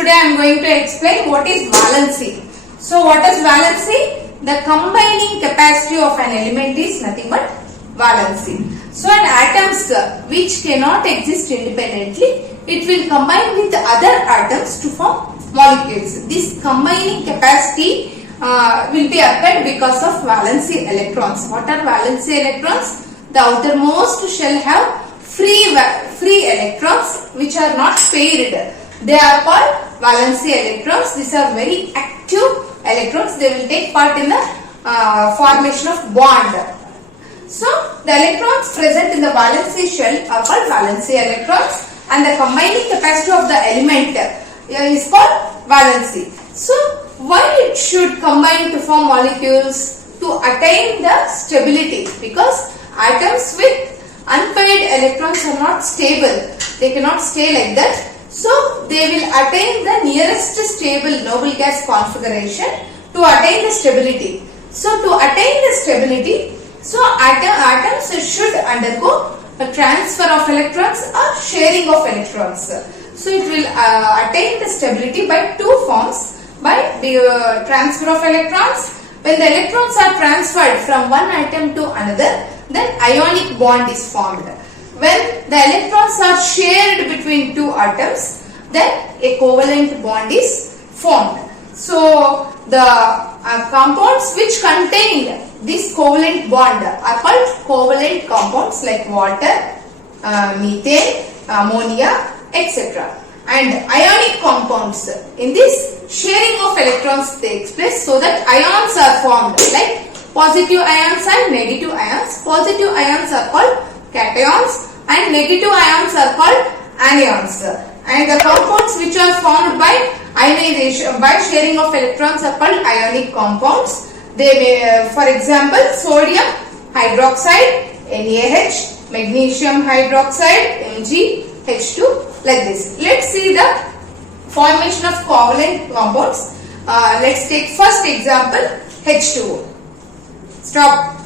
today I am going to explain what is valency. So what is valency? The combining capacity of an element is nothing but valency. So an atoms which cannot exist independently, it will combine with other atoms to form molecules. This combining capacity will be occurred because of valency electrons. What are valency electrons? The outermost shell have free electrons which are not paired. They are called valency electrons. These are very active electrons. They will take part in the formation of bond. So the electrons present in the valency shell are called valency electrons, and the combining capacity of the element is called valency. So why it should combine to form molecules? To attain the stability, because atoms with unpaired electrons are not stable. They cannot stay like that. So they will attain the nearest stable noble gas configuration to attain the stability. So to attain the stability, so atoms should undergo a transfer of electrons or sharing of electrons. So it will attain the stability by two forms. By the transfer of electrons. When the electrons are transferred from one atom to another, then ionic bond is formed. When the electrons are shared between two atoms, then a covalent bond is formed. So the compounds which contain this covalent bond are called covalent compounds like water, methane, ammonia, etc. And ionic compounds, in this sharing of electrons takes place so that ions are formed like positive ions and negative ions. Positive ions are called cations and negative ions are called anions. And the compounds which are formed by ionization, by sharing of electrons, are called ionic compounds. They may, for example, sodium hydroxide NaH, magnesium hydroxide MgH2, like this. Let's see the formation of covalent compounds. Let's take first example, H2O. Stop.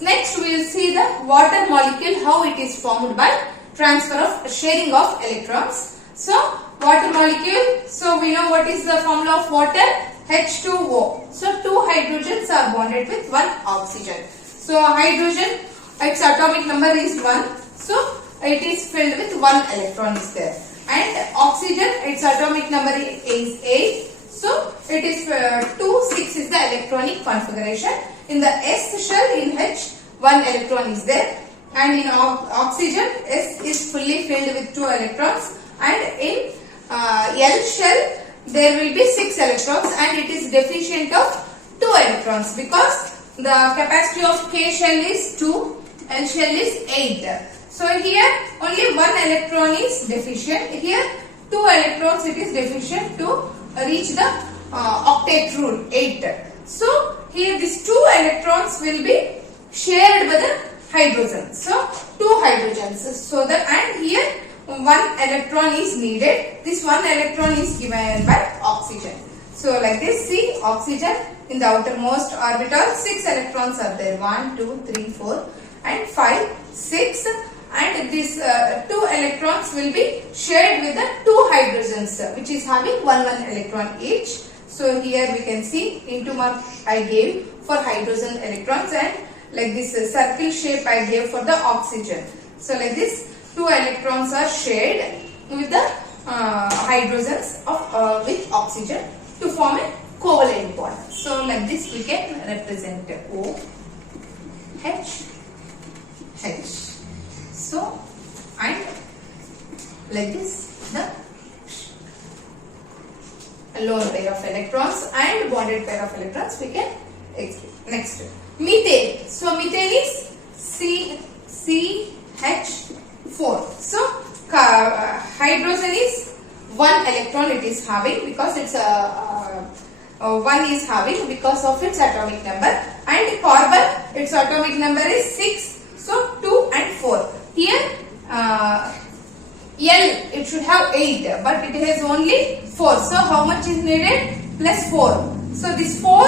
Next we will see the water molecule, how it is formed by transfer of sharing of electrons. So water molecule, so we know what is the formula of water, H2O. So two hydrogens are bonded with one oxygen. So hydrogen, its atomic number is 1. So it is filled with one electron is there. And oxygen, its atomic number is 8. So it is 2, 6 is the electronic configuration. In the S shell, in H, one electron is there. And in oxygen, S is fully filled with 2 electrons. And in L shell, there will be 6 electrons and it is deficient of 2 electrons because the capacity of K shell is 2, L shell is 8. So here only one electron is deficient. Here 2 electrons it is deficient to reach the octet rule 8. So here these 2 electrons will be shared by the hydrogen. So 2 hydrogens. So that, and here 1 electron is needed. This 1 electron is given by oxygen. So like this, see, oxygen in the outermost orbital 6 electrons are there. 1, 2, 3, 4 and 5, 6. And these 2 electrons will be shared with the 2 hydrogens which is having 1 electron each. So here we can see into mark I gave for hydrogen electrons and like this circle shape I gave for the oxygen. So like this 2 electrons are shared with the hydrogens of with oxygen to form a covalent bond. So like this we can represent O, H, H. So, and like this the lone pair of electrons and bonded pair of electrons we can explain. Next, methane. So methane is CH4. So hydrogen is 1 electron it is having because it's 1 is having because of its atomic number, and carbon its atomic number is 6. So 2 and 4. Here L it should have 8 but it has only 4. So how much is needed? Plus 4. So this 4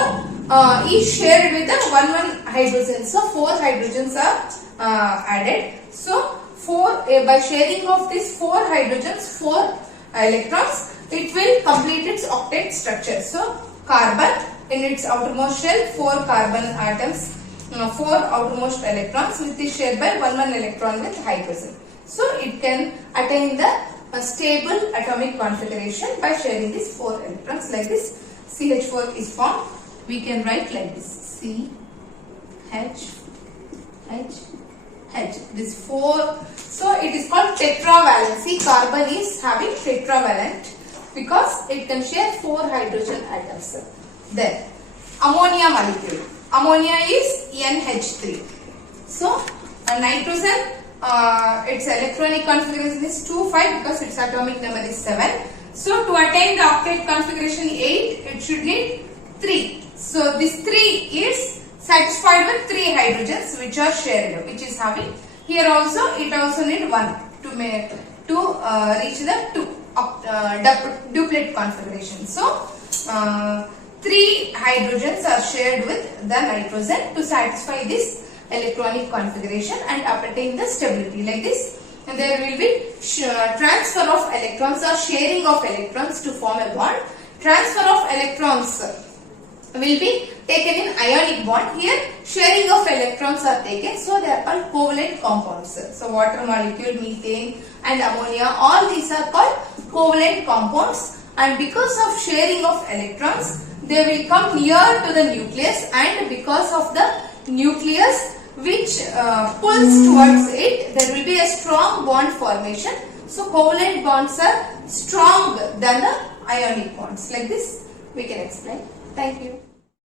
is shared with the 1 hydrogen. So 4 hydrogens are added. So 4 by sharing of these 4 hydrogens, 4 electrons, it will complete its octet structure. So carbon in its outermost shell, 4 carbon atoms, 4 outermost electrons which is shared by 1 electron with hydrogen. So it can attain the stable atomic configuration by sharing these 4 electrons. Like this, CH4 is formed. We can write like this: C, H, H, H. This 4. So it is called tetravalency. Carbon is having tetravalent because it can share 4 hydrogen atoms. Then ammonia molecule. Ammonia is NH3. So nitrogen, its electronic configuration is 2,5 because its atomic number is 7. So to attain the octet configuration 8, it should need 3. So this 3 is satisfied with 3 hydrogens which are shared, which is having here also it also need 1 to make reach the duplet configuration. So 3 hydrogens are shared with the nitrogen to satisfy this electronic configuration and obtain the stability. Like this, and there will be transfer of electrons or sharing of electrons to form a bond. Transfer of electrons will be taken in ionic bond. Here sharing of electrons are taken, so they are called covalent compounds. So water molecule, methane and ammonia, all these are called covalent compounds, and because of sharing of electrons they will come near to the nucleus, and because of the nucleus which pulls towards it, there will be a strong bond formation. So covalent bonds are stronger than the ionic bonds. Like this we can explain. Thank you.